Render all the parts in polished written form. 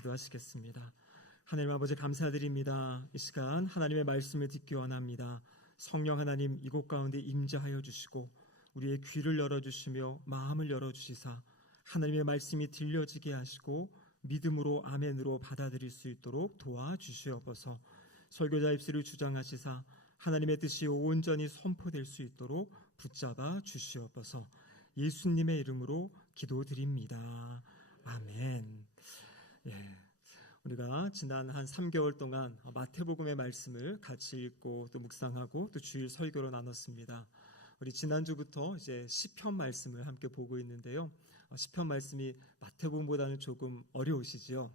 기도하시겠습니다. 하나님 아버지 감사드립니다. 이 시간 하나님의 말씀을 듣기 원합니다. 성령 하나님 이곳 가운데 임재하여 주시고 우리의 귀를 열어주시며 마음을 열어주시사 하나님의 말씀이 들려지게 하시고 믿음으로 아멘으로 받아들일 수 있도록 도와주시옵소서. 설교자 입술을 주장하시사 하나님의 뜻이 온전히 선포될 수 있도록 붙잡아 주시옵소서. 예수님의 이름으로 기도드립니다. 아멘. 우리가 지난 한 3개월 동안 마태복음의 말씀을 같이 읽고 또 묵상하고 또 주일 설교로 나눴습니다. 우리 지난주부터 이제 시편 말씀을 함께 보고 있는데요. 시편 말씀이 마태복음보다는 조금 어려우시지요.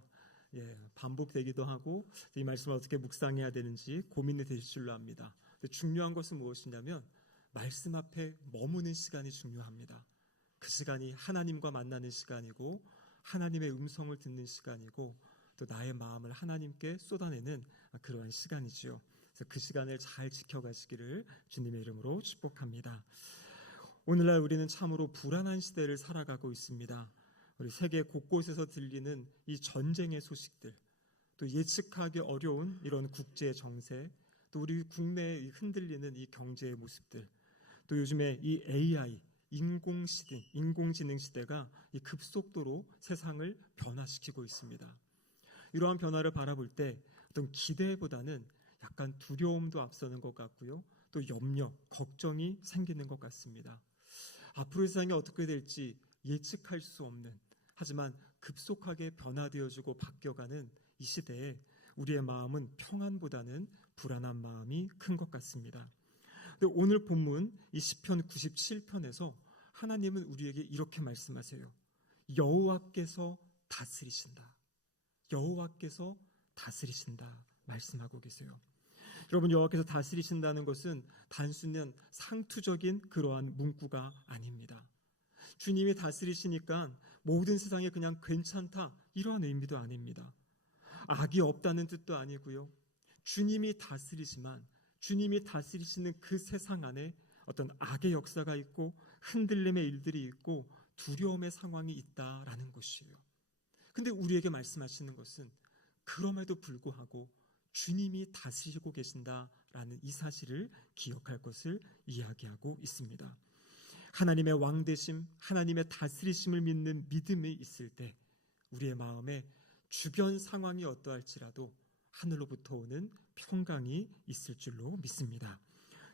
반복되기도 하고 이 말씀을 어떻게 묵상해야 되는지 고민이 되실 줄로 압니다. 근데 중요한 것은 무엇이냐면 말씀 앞에 머무는 시간이 중요합니다. 그 시간이 하나님과 만나는 시간이고 하나님의 음성을 듣는 시간이고 또 나의 마음을 하나님께 쏟아내는 그러한 시간이지요. 그래서 그 시간을 잘 지켜가시기를 주님의 이름으로 축복합니다. 오늘날 우리는 참으로 불안한 시대를 살아가고 있습니다. 우리 세계 곳곳에서 들리는 이 전쟁의 소식들, 또 예측하기 어려운 이런 국제 정세, 또 우리 국내에 흔들리는 이 경제의 모습들, 또 요즘에 이 AI, 인공지능 시대가 이 급속도로 세상을 변화시키고 있습니다. 이러한 변화를 바라볼 때 어떤 기대보다는 약간 두려움도 앞서는 것 같고요. 또 염려, 걱정이 생기는 것 같습니다. 앞으로의 세상이 어떻게 될지 예측할 수 없는, 하지만 급속하게 변화되어지고 바뀌어가는 이 시대에 우리의 마음은 평안보다는 불안한 마음이 큰 것 같습니다. 근데 오늘 본문 이 시편 97편에서 하나님은 우리에게 이렇게 말씀하세요. 여호와께서 다스리신다. 여호와께서 다스리신다 말씀하고 계세요. 여러분, 여호와께서 다스리신다는 것은 단순한 상투적인 그러한 문구가 아닙니다. 주님이 다스리시니까 모든 세상에 그냥 괜찮다 이러한 의미도 아닙니다. 악이 없다는 뜻도 아니고요. 주님이 다스리지만 주님이 다스리시는 그 세상 안에 어떤 악의 역사가 있고 흔들림의 일들이 있고 두려움의 상황이 있다라는 것이에요. 근데 우리에게 말씀하시는 것은 그럼에도 불구하고 주님이 다스리고 계신다라는 이 사실을 기억할 것을 이야기하고 있습니다. 하나님의 왕되심, 하나님의 다스리심을 믿는 믿음이 있을 때 우리의 마음에 주변 상황이 어떠할지라도 하늘로부터 오는 평강이 있을 줄로 믿습니다.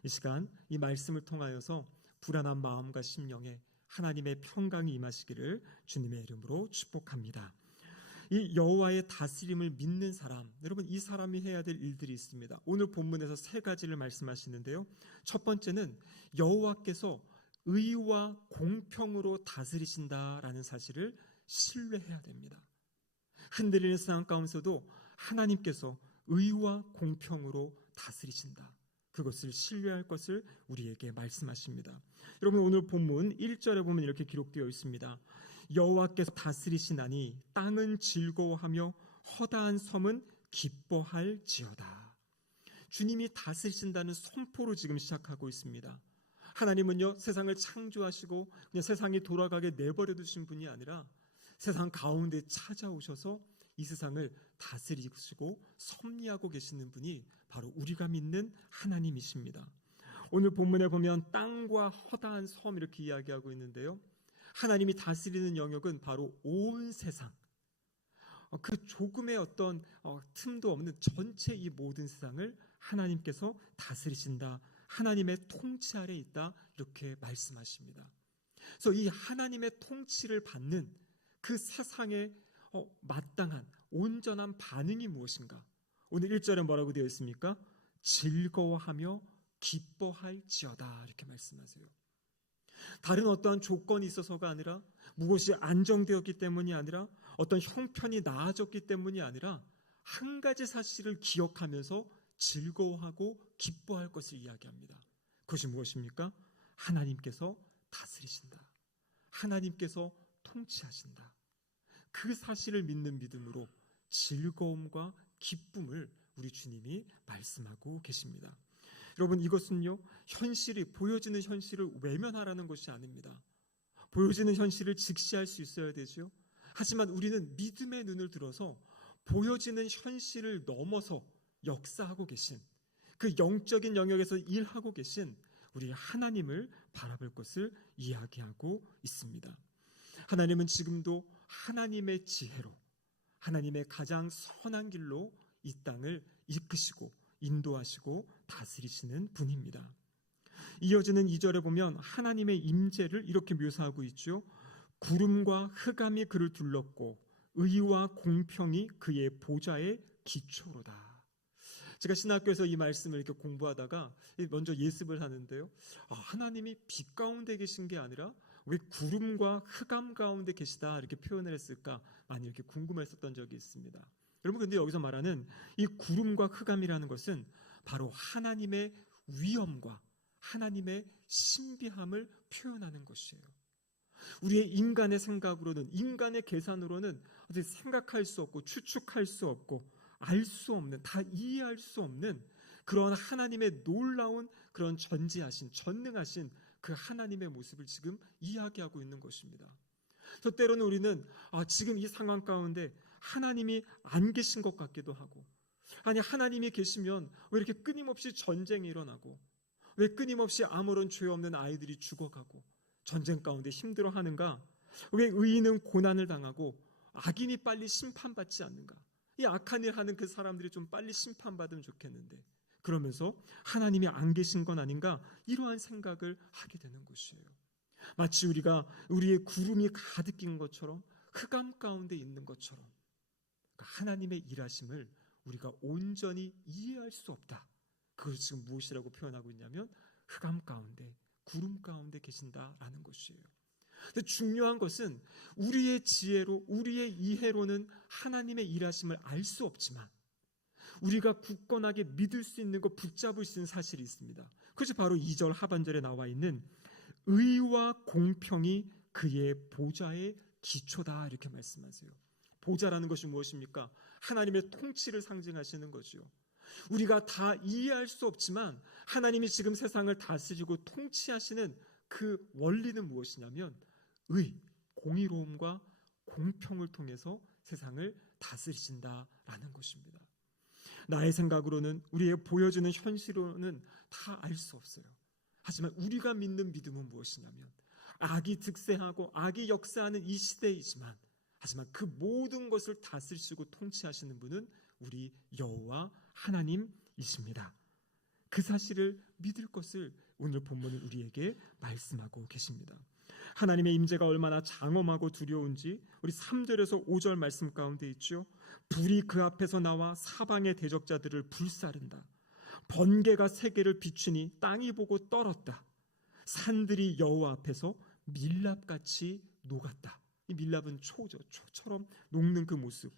이 시간 이 말씀을 통하여서 불안한 마음과 심령에 하나님의 평강이 임하시기를 주님의 이름으로 축복합니다. 이 여호와의 다스림을 믿는 사람, 여러분 이 사람이 해야 될 일들이 있습니다. 오늘 본문에서 3가지를 말씀하시는데요. 첫 번째는 여호와께서 의와 공평으로 다스리신다라는 사실을 신뢰해야 됩니다. 흔들리는 상황 가운데서도 하나님께서 의와 공평으로 다스리신다. 그것을 신뢰할 것을 우리에게 말씀하십니다. 여러분, 오늘 본문 1절에 보면 이렇게 기록되어 있습니다. 여호와께서 다스리시나니 땅은 즐거워하며 허다한 섬은 기뻐할지어다. 주님이 다스리신다는 선포로 지금 시작하고 있습니다. 하나님은요, 세상을 창조하시고 그냥 세상이 돌아가게 내버려 두신 분이 아니라 세상 가운데 찾아오셔서 이 세상을 다스리시고 섭리하고 계시는 분이 바로 우리가 믿는 하나님이십니다. 오늘 본문에 보면 땅과 허다한 섬 이렇게 이야기하고 있는데요. 하나님이 다스리는 영역은 바로 온 세상, 그 조금의 어떤 틈도 없는 전체 이 모든 세상을 하나님께서 다스리신다. 하나님의 통치 아래 있다. 이렇게 말씀하십니다. 그래서 이 하나님의 통치를 받는 그 세상의 마땅한 온전한 반응이 무엇인가? 오늘 1절에 뭐라고 되어 있습니까? 즐거워하며 기뻐할지어다 이렇게 말씀하세요. 다른 어떠한 조건이 있어서가 아니라 무엇이 안정되었기 때문이 아니라 어떤 형편이 나아졌기 때문이 아니라 한 가지 사실을 기억하면서 즐거워하고 기뻐할 것을 이야기합니다. 그것이 무엇입니까? 하나님께서 다스리신다. 하나님께서 통치하신다. 그 사실을 믿는 믿음으로 즐거움과 기쁨을 우리 주님이 말씀하고 계십니다. 여러분, 이것은요, 보여지는 현실을 외면하라는 것이 아닙니다. 보여지는 현실을 직시할 수 있어야 되죠. 하지만 우리는 믿음의 눈을 들어서 보여지는 현실을 넘어서 역사하고 계신, 그 영적인 영역에서 일하고 계신 우리 하나님을 바라볼 것을 이야기하고 있습니다. 하나님은 지금도 하나님의 지혜로, 하나님의 가장 선한 길로 이 땅을 이끄시고 인도하시고 다스리시는 분입니다. 이어지는 2절에 보면 하나님의 임재를 이렇게 묘사하고 있죠. 구름과 흑암이 그를 둘렀고 의와 공평이 그의 보좌의 기초로다. 제가 신학교에서 이 말씀을 이렇게 공부하다가 먼저 예습을 하는데요. 하나님이 빛 가운데 계신 게 아니라 왜 구름과 흑암 가운데 계시다 이렇게 표현을 했을까 많이 이렇게 궁금했었던 적이 있습니다. 여러분, 근데 여기서 말하는 이 구름과 흑암이라는 것은 바로 하나님의 위엄과 하나님의 신비함을 표현하는 것이에요. 우리의 인간의 생각으로는, 인간의 계산으로는 어떻게 생각할 수 없고 추측할 수 없고 알 수 없는, 다 이해할 수 없는 그런 하나님의 놀라운 그런 전지하신, 전능하신 그 하나님의 모습을 지금 이야기하고 있는 것입니다. 그래서 때로는 우리는 지금 이 상황 가운데 하나님이 안 계신 것 같기도 하고, 아니 하나님이 계시면 왜 이렇게 끊임없이 전쟁이 일어나고, 왜 끊임없이 아무런 죄 없는 아이들이 죽어가고 전쟁 가운데 힘들어하는가, 왜 의인은 고난을 당하고 악인이 빨리 심판받지 않는가, 이 악한 일 하는 그 사람들이 좀 빨리 심판받으면 좋겠는데, 그러면서 하나님이 안 계신 건 아닌가, 이러한 생각을 하게 되는 것이에요. 마치 우리가 우리의 구름이 가득 낀 것처럼, 흑암 가운데 있는 것처럼 하나님의 일하심을 우리가 온전히 이해할 수 없다. 그걸 지금 무엇이라고 표현하고 있냐면 흑암 가운데, 구름 가운데 계신다라는 것이에요. 근데 중요한 것은 우리의 지혜로, 우리의 이해로는 하나님의 일하심을 알 수 없지만 우리가 굳건하게 믿을 수 있는 것, 붙잡을 수 있는 사실이 있습니다. 그것이 바로 2절 하반절에 나와 있는 의와 공평이 그의 보좌의 기초다 이렇게 말씀하세요. 보좌라는 것이 무엇입니까? 하나님의 통치를 상징하시는 거죠. 우리가 다 이해할 수 없지만 하나님이 지금 세상을 다스리고 통치하시는 그 원리는 무엇이냐면 의, 공의로움과 공평을 통해서 세상을 다스리신다라는 것입니다. 나의 생각으로는, 우리의 보여지는 현실로는 다 알 수 없어요. 하지만 우리가 믿는 믿음은 무엇이냐면 악이 득세하고 악이 역사하는 이 시대이지만, 하지만 그 모든 것을 다스리시고 통치하시는 분은 우리 여호와 하나님이십니다. 그 사실을 믿을 것을 오늘 본문은 우리에게 말씀하고 계십니다. 하나님의 임재가 얼마나 장엄하고 두려운지 우리 3절에서 5절 말씀 가운데 있죠. 불이 그 앞에서 나와 사방의 대적자들을 불사른다. 번개가 세계를 비추니 땅이 보고 떨었다. 산들이 여호와 앞에서 밀랍같이 녹았다. 이 밀랍은 초죠. 초처럼 녹는 그 모습.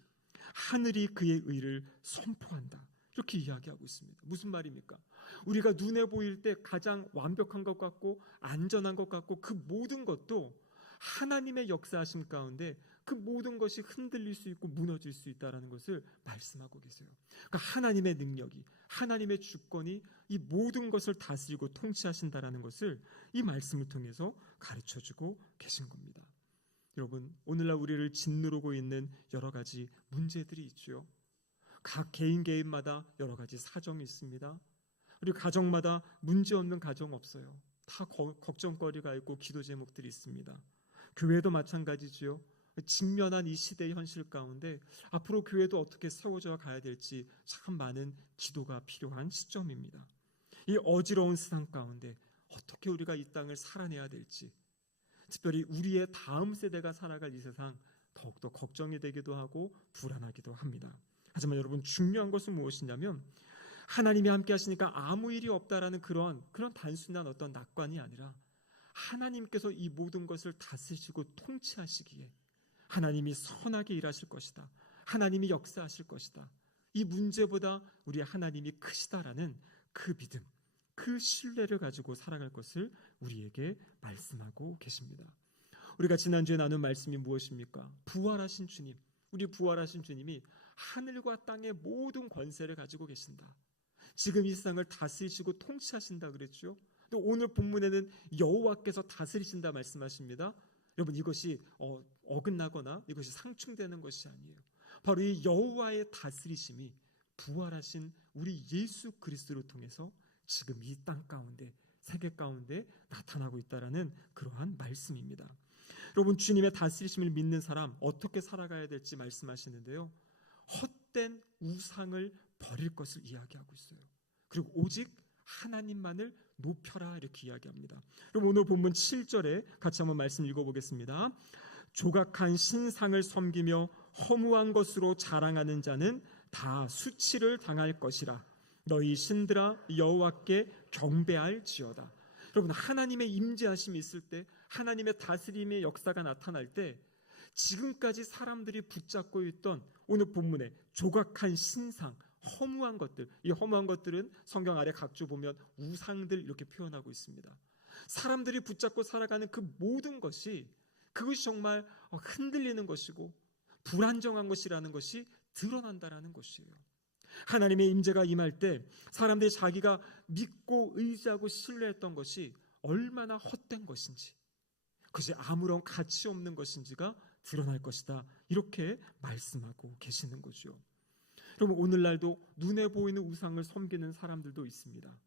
하늘이 그의 의를 선포한다. 이렇게 이야기하고 있습니다. 무슨 말입니까? 우리가 눈에 보일 때 가장 완벽한 것 같고 안전한 것 같고 그 모든 것도 하나님의 역사하심 가운데 그 모든 것이 흔들릴 수 있고 무너질 수 있다는 것을 말씀하고 계세요. 그러니까 하나님의 능력이, 하나님의 주권이 이 모든 것을 다스리고 통치하신다는 것을 이 말씀을 통해서 가르쳐주고 계신 겁니다. 여러분, 오늘날 우리를 짓누르고 있는 여러 가지 문제들이 있죠. 각 개인마다 여러 가지 사정이 있습니다. 우리 가정마다 문제 없는 가정 없어요. 다 걱정거리가 있고 기도 제목들이 있습니다. 교회도 마찬가지지요. 직면한 이 시대의 현실 가운데 앞으로 교회도 어떻게 세워져 가야 될지 참 많은 기도가 필요한 시점입니다. 이 어지러운 세상 가운데 어떻게 우리가 이 땅을 살아내야 될지, 특별히 우리의 다음 세대가 살아갈 이 세상 더욱더 걱정이 되기도 하고 불안하기도 합니다. 하지만 여러분, 중요한 것은 무엇이냐면 하나님이 함께 하시니까 아무 일이 없다라는 그런 단순한 어떤 낙관이 아니라 하나님께서 이 모든 것을 다스리시고 통치하시기에 하나님이 선하게 일하실 것이다. 하나님이 역사하실 것이다. 이 문제보다 우리 하나님이 크시다라는 그 믿음, 그 신뢰를 가지고 살아갈 것을 우리에게 말씀하고 계십니다. 우리가 지난주에 나눈 말씀이 무엇입니까? 부활하신 주님, 우리 부활하신 주님이 하늘과 땅의 모든 권세를 가지고 계신다. 지금 이 세상을 다스리시고 통치하신다 그랬죠. 또 오늘 본문에는 여호와께서 다스리신다 말씀하십니다. 여러분, 이것이 어긋나거나 이것이 상충되는 것이 아니에요. 바로 이 여호와의 다스리심이 부활하신 우리 예수 그리스도를 통해서 지금 이 땅 가운데, 세계 가운데 나타나고 있다라는 그러한 말씀입니다. 여러분, 주님의 다스리심을 믿는 사람 어떻게 살아가야 될지 말씀하시는데요, 헛된 우상을 버릴 것을 이야기하고 있어요. 그리고 오직 하나님만을 높여라, 이렇게 이야기합니다. 그럼 오늘 본문 7절에 같이 한번 말씀 읽어보겠습니다. 조각한 신상을 섬기며 허무한 것으로 자랑하는 자는 다 수치를 당할 것이라. 너희 신들아, 여호와께 경배할지어다. 여러분, 하나님의 임재하심이 있을 때, 하나님의 다스림의 역사가 나타날 때, 지금까지 사람들이 붙잡고 있던 오늘 본문의 조각한 신상, 허무한 것들, 이 허무한 것들은 성경 아래 각주 보면 우상들 이렇게 표현하고 있습니다. 사람들이 붙잡고 살아가는 그 모든 것이, 그것이 정말 흔들리는 것이고 불안정한 것이라는 것이 드러난다라는 것이에요. 하나님의 임재가 임할 때 사람들이 자기가 믿고 의지하고 신뢰했던 것이 얼마나 헛된 것인지, 그것이 아무런 가치 없는 것인지가 드러날 것이다, 이렇게 말씀하고 계시는 거죠. 여러분, 오늘날도 눈에 보이는 우상을 섬기는 사람들도 있습니다.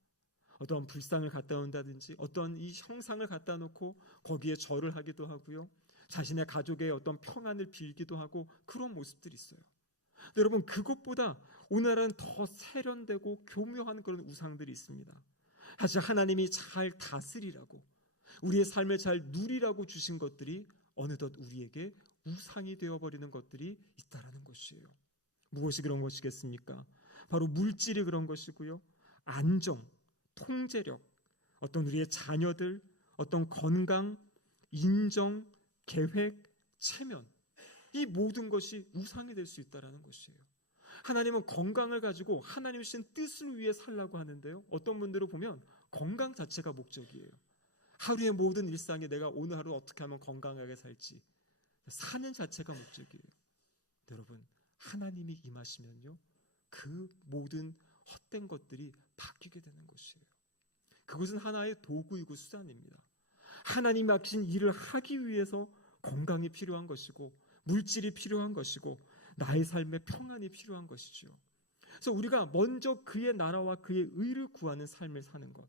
어떤 불상을 갖다 온다든지 어떤 이 형상을 갖다 놓고 거기에 절을 하기도 하고요, 자신의 가족의 어떤 평안을 빌기도 하고, 그런 모습들이 있어요. 여러분, 그것보다 오늘날은 더 세련되고 교묘한 그런 우상들이 있습니다. 사실 하나님이 잘 다스리라고, 우리의 삶을 잘 누리라고 주신 것들이 어느덧 우리에게 우상이 되어버리는 것들이 있다라는 것이에요. 무엇이 그런 것이겠습니까? 바로 물질이 그런 것이고요, 안정, 통제력, 어떤 우리의 자녀들, 어떤 건강, 인정, 계획, 체면, 이 모든 것이 우상이 될 수 있다는 것이에요. 하나님은 건강을 가지고 하나님 주신 뜻을 위해 살라고 하는데요, 어떤 분들을 보면 건강 자체가 목적이에요. 하루의 모든 일상에 내가 오늘 하루 어떻게 하면 건강하게 살지, 사는 자체가 목적이에요. 여러분, 하나님이 임하시면요, 그 모든 헛된 것들이 바뀌게 되는 것이에요. 그것은 하나의 도구이고 수단입니다. 하나님이 맡기신 일을 하기 위해서 건강이 필요한 것이고, 물질이 필요한 것이고, 나의 삶의 평안이 필요한 것이죠. 그래서 우리가 먼저 그의 나라와 그의 의를 구하는 삶을 사는 것,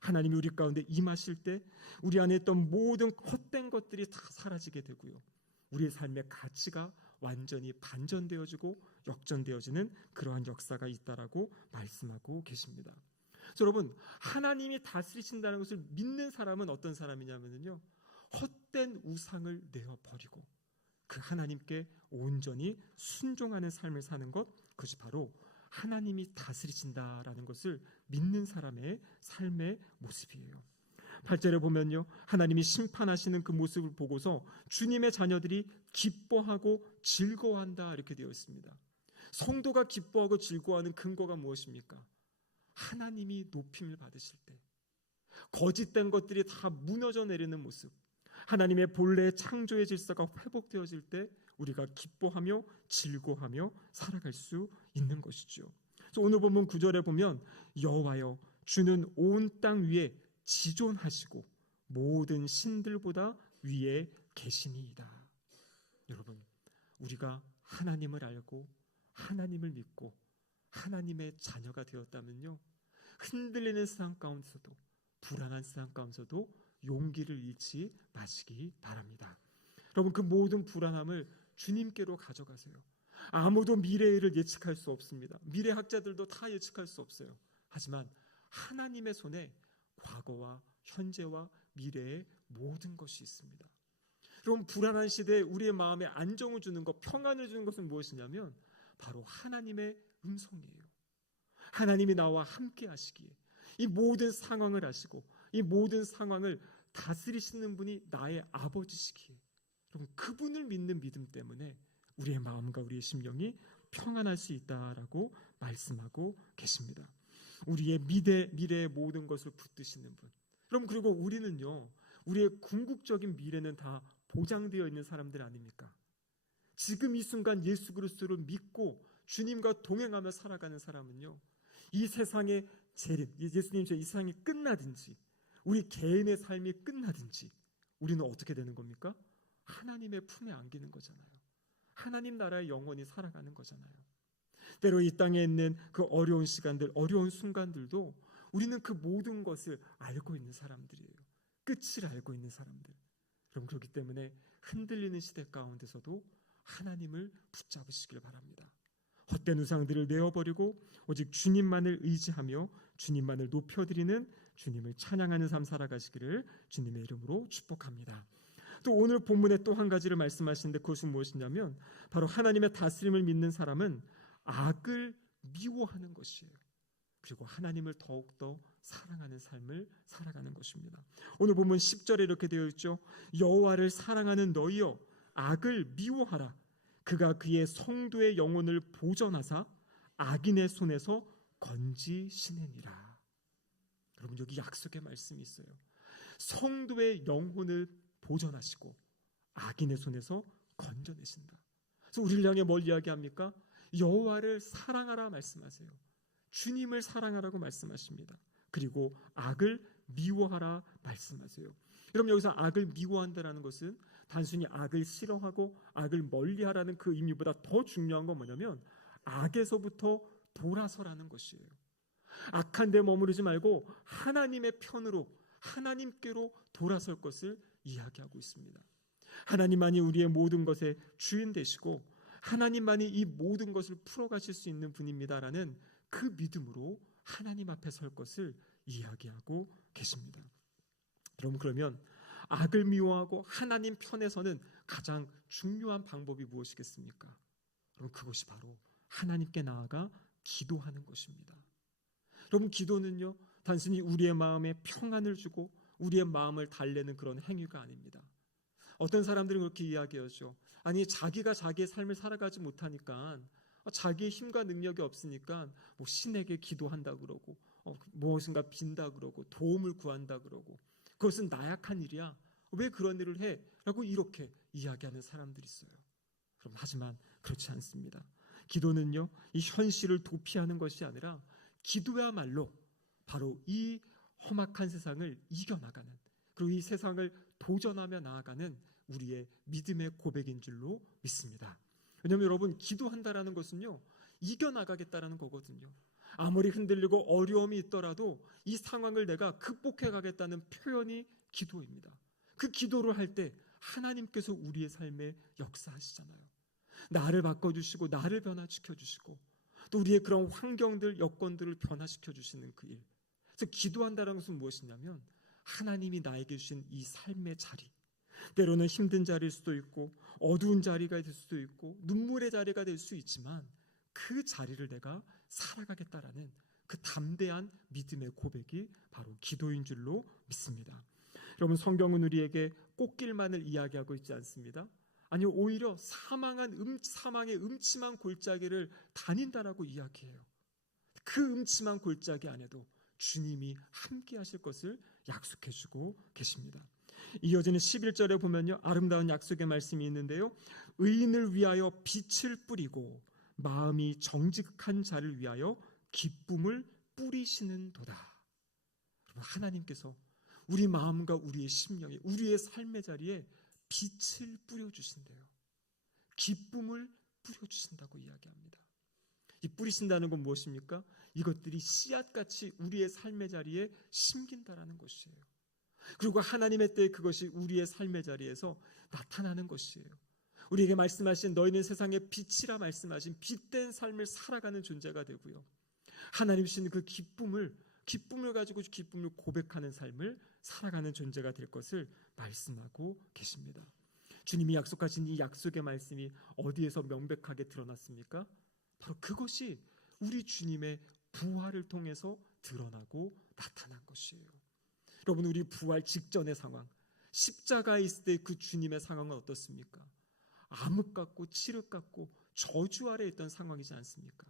하나님이 우리 가운데 임하실 때 우리 안에 있던 모든 헛된 것들이 다 사라지게 되고요, 우리의 삶의 가치가 완전히 반전되어지고 역전되어지는 그러한 역사가 있다라고 말씀하고 계십니다. 그래서 여러분, 하나님이 다스리신다는 것을 믿는 사람은 어떤 사람이냐면요, 헛된 우상을 내어버리고 그 하나님께 온전히 순종하는 삶을 사는 것, 그것이 바로 하나님이 다스리신다라는 것을 믿는 사람의 삶의 모습이에요. 8절에 보면요, 하나님이 심판하시는 그 모습을 보고서 주님의 자녀들이 기뻐하고 즐거워한다, 이렇게 되어 있습니다. 성도가 기뻐하고 즐거워하는 근거가 무엇입니까? 하나님이 높임을 받으실 때, 거짓된 것들이 다 무너져 내리는 모습, 하나님의 본래 창조의 질서가 회복되어질 때 우리가 기뻐하며 즐거워하며 살아갈 수 있는 것이죠. 그래서 오늘 본문 9절에 보면 여호와여, 주는 온 땅 위에 지존하시고 모든 신들보다 위에 계시니이다. 여러분, 우리가 하나님을 알고 하나님을 믿고 하나님의 자녀가 되었다면요, 흔들리는 세상 가운데서도, 불안한 세상 가운데서도 용기를 잃지 마시기 바랍니다. 여러분, 그 모든 불안함을 주님께로 가져가세요. 아무도 미래를 예측할 수 없습니다. 미래학자들도 다 예측할 수 없어요. 하지만 하나님의 손에 과거와 현재와 미래의 모든 것이 있습니다. 여러분, 불안한 시대에 우리의 마음에 안정을 주는 것, 평안을 주는 것은 무엇이냐면 바로 하나님의 음성이에요. 하나님이 나와 함께 하시기에, 이 모든 상황을 아시고 이 모든 상황을 다스리시는 분이 나의 아버지시기에, 여러분, 그분을 믿는 믿음 때문에 우리의 마음과 우리의 심령이 평안할 수 있다라고 말씀하고 계십니다. 우리의 미래의 모든 것을 붙드시는 분. 여러분, 그리고 우리는요, 우리의 궁극적인 미래는 다 보장되어 있는 사람들 아닙니까? 지금 이 순간 예수 그리스도를 믿고 주님과 동행하며 살아가는 사람은요, 이 세상의 재림, 예수님 이 세상이 끝나든지 우리 개인의 삶이 끝나든지 우리는 어떻게 되는 겁니까? 하나님의 품에 안기는 거잖아요. 하나님 나라의 영원히 살아가는 거잖아요. 때로 이 땅에 있는 그 어려운 시간들, 어려운 순간들도 우리는 그 모든 것을 알고 있는 사람들이에요. 끝을 알고 있는 사람들. 그럼 그렇기 때문에 흔들리는 시대 가운데서도 하나님을 붙잡으시길 바랍니다. 헛된 우상들을 내어버리고 오직 주님만을 의지하며 주님만을 높여드리는, 주님을 찬양하는 삶 살아가시기를 주님의 이름으로 축복합니다. 또 오늘 본문에 또 한 가지를 말씀하시는데 그것은 무엇이냐면 바로 하나님의 다스림을 믿는 사람은 악을 미워하는 것이에요. 그리고 하나님을 더욱더 사랑하는 삶을 살아가는 것입니다. 오늘 본문 10절에 이렇게 되어 있죠. 여호와를 사랑하는 너희여 악을 미워하라. 그가 그의 성도의 영혼을 보전하사 악인의 손에서 건지시느니라. 여러분, 여기 약속의 말씀이 있어요. 성도의 영혼을 보전하시고 악인의 손에서 건져내신다. 그래서 우리를 향해 뭘 이야기합니까? 여호와를 사랑하라 말씀하세요. 주님을 사랑하라고 말씀하십니다. 그리고 악을 미워하라 말씀하세요. 여러분, 여기서 악을 미워한다는 것은 단순히 악을 싫어하고 악을 멀리하라는 그 의미보다 더 중요한 건 뭐냐면 악에서부터 돌아서라는 것이에요. 악한 데 머무르지 말고 하나님의 편으로, 하나님께로 돌아설 것을 이야기하고 있습니다. 하나님만이 우리의 모든 것의 주인 되시고 하나님만이 이 모든 것을 풀어가실 수 있는 분입니다라는 그 믿음으로 하나님 앞에 설 것을 이야기하고 계십니다. 여러분, 그러면 악을 미워하고 하나님 편에 서는 가장 중요한 방법이 무엇이겠습니까? 여러분, 그것이 바로 하나님께 나아가 기도하는 것입니다. 여러분, 기도는요 단순히 우리의 마음에 평안을 주고 우리의 마음을 달래는 그런 행위가 아닙니다. 어떤 사람들은 그렇게 이야기하죠. 아니, 자기가 자기의 삶을 살아가지 못하니까, 자기의 힘과 능력이 없으니까 뭐 신에게 기도한다 그러고 무엇인가 빈다 그러고 도움을 구한다 그러고 그것은 나약한 일이야. 왜 그런 일을 해? 라고 이렇게 이야기하는 사람들이 있어요. 그럼 하지만 그렇지 않습니다. 기도는요 이 현실을 도피하는 것이 아니라 기도야말로 바로 이 험악한 세상을 이겨나가는, 그리고 이 세상을 도전하며 나아가는 우리의 믿음의 고백인 줄로 믿습니다. 왜냐하면 여러분, 기도한다라는 것은요 이겨나가겠다라는 거거든요. 아무리 흔들리고 어려움이 있더라도 이 상황을 내가 극복해 가겠다는 표현이 기도입니다. 그 기도를 할 때 하나님께서 우리의 삶에 역사하시잖아요. 나를 바꿔주시고 나를 변화시켜주시고 또 우리의 그런 환경들, 여건들을 변화시켜주시는 그 일. 그래서 기도한다는 것은 무엇이냐면 하나님이 나에게 주신 이 삶의 자리, 때로는 힘든 자리일 수도 있고 어두운 자리가 될 수도 있고 눈물의 자리가 될 수 있지만 그 자리를 내가 살아가겠다라는 그 담대한 믿음의 고백이 바로 기도인 줄로 믿습니다. 여러분, 성경은 우리에게 꽃길만을 이야기하고 있지 않습니다. 아니, 오히려 사망의 음침한 골짜기를 다닌다라고 이야기해요. 그 음침한 골짜기 안에도 주님이 함께 하실 것을 약속해 주고 계십니다. 이어지는 11절에 보면요 아름다운 약속의 말씀이 있는데요. 의인을 위하여 빛을 뿌리고 마음이 정직한 자를 위하여 기쁨을 뿌리시는 도다. 하나님께서 우리 마음과 우리의 심령에, 우리의 삶의 자리에 빛을 뿌려주신대요. 기쁨을 뿌려주신다고 이야기합니다. 이 뿌리신다는 건 무엇입니까? 이것들이 씨앗같이 우리의 삶의 자리에 심긴다라는 것이에요. 그리고 하나님의 때에 그것이 우리의 삶의 자리에서 나타나는 것이에요. 우리에게 말씀하신 너희는 세상의 빛이라 말씀하신 빛된 삶을 살아가는 존재가 되고요. 하나님 주신 그 기쁨을 가지고 기쁨을 고백하는 삶을 살아가는 존재가 될 것을 말씀하고 계십니다. 주님이 약속하신 이 약속의 말씀이 어디에서 명백하게 드러났습니까? 바로 그것이 우리 주님의 부활을 통해서 드러나고 나타난 것이에요. 여러분, 우리 부활 직전의 상황, 십자가에 있을 때 그 주님의 상황은 어떻습니까? 암흑 같고 칠흑 같고 저주 아래 있던 상황이지 않습니까?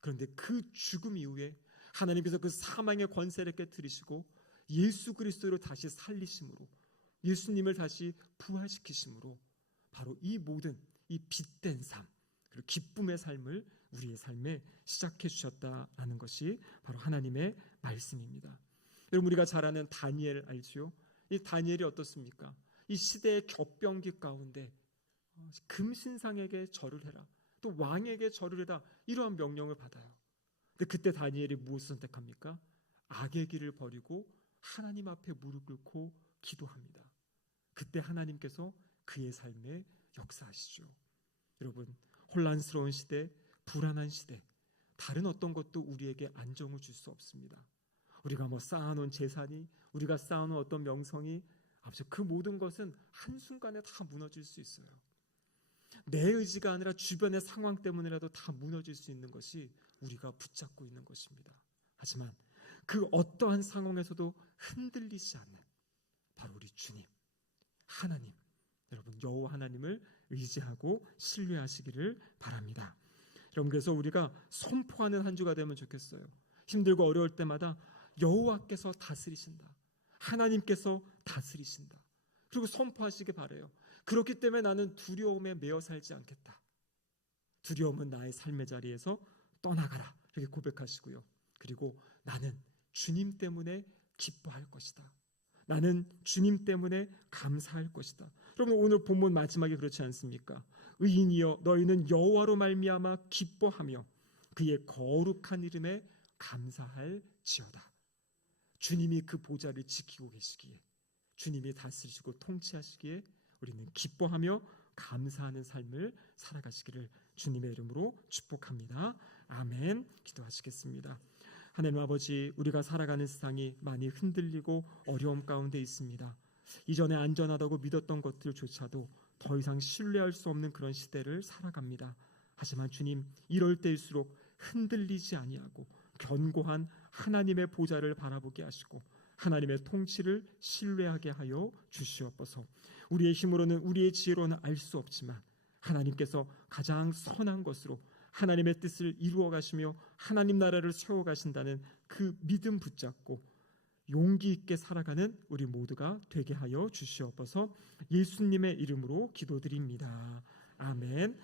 그런데 그 죽음 이후에 하나님께서 그 사망의 권세를 깨뜨리시고 예수 그리스도를 다시 살리심으로, 예수님을 다시 부활시키심으로 바로 이 모든 이 빛된 삶, 그리고 기쁨의 삶을 우리의 삶에 시작해 주셨다라는 것이 바로 하나님의 말씀입니다. 여러분, 우리가 잘 아는 다니엘 알지요? 이 다니엘이 어떻습니까? 이 시대의 격변기 가운데 금신상에게 절을 해라, 또 왕에게 절을 해라, 이러한 명령을 받아요. 근데 그때 다니엘이 무엇을 선택합니까? 악의 길을 버리고 하나님 앞에 무릎 꿇고 기도합니다. 그때 하나님께서 그의 삶에 역사하시죠. 여러분, 혼란스러운 시대, 불안한 시대, 다른 어떤 것도 우리에게 안정을 줄 수 없습니다. 우리가 쌓아놓은 재산이, 우리가 쌓아놓은 어떤 명성이, 그 모든 것은 한순간에 다 무너질 수 있어요. 내 의지가 아니라 주변의 상황 때문이라도 다 무너질 수 있는 것이 우리가 붙잡고 있는 것입니다. 하지만 그 어떠한 상황에서도 흔들리지 않는 바로 우리 주님, 하나님, 여러분 여호와 하나님을 의지하고 신뢰하시기를 바랍니다. 여러분, 그래서 우리가 선포하는 한 주가 되면 좋겠어요. 힘들고 어려울 때마다 여호와께서 다스리신다, 하나님께서 다스리신다, 그리고 선포하시기 바라요. 그렇기 때문에 나는 두려움에 매여 살지 않겠다. 두려움은 나의 삶의 자리에서 떠나가라, 이렇게 고백하시고요. 그리고 나는 주님 때문에 기뻐할 것이다. 나는 주님 때문에 감사할 것이다. 여러분, 오늘 본문 마지막에 그렇지 않습니까? 의인이여 너희는 여호와로 말미암아 기뻐하며 그의 거룩한 이름에 감사할지어다. 주님이 그 보좌를 지키고 계시기에, 주님이 다스리시고 통치하시기에 우리는 기뻐하며 감사하는 삶을 살아가시기를 주님의 이름으로 축복합니다. 아멘. 기도하시겠습니다. 하나님 아버지, 우리가 살아가는 세상이 많이 흔들리고 어려움 가운데 있습니다. 이전에 안전하다고 믿었던 것들조차도 더 이상 신뢰할 수 없는 그런 시대를 살아갑니다. 하지만 주님, 이럴 때일수록 흔들리지 아니하고 견고한 하나님의 보좌를 바라보게 하시고 하나님의 통치를 신뢰하게 하여 주시옵소서. 우리의 힘으로는, 우리의 지혜로는 알 수 없지만 하나님께서 가장 선한 것으로 하나님의 뜻을 이루어 가시며 하나님 나라를 세워 가신다는 그 믿음 붙잡고 용기 있게 살아가는 우리 모두가 되게 하여 주시옵소서. 예수님의 이름으로 기도드립니다. 아멘.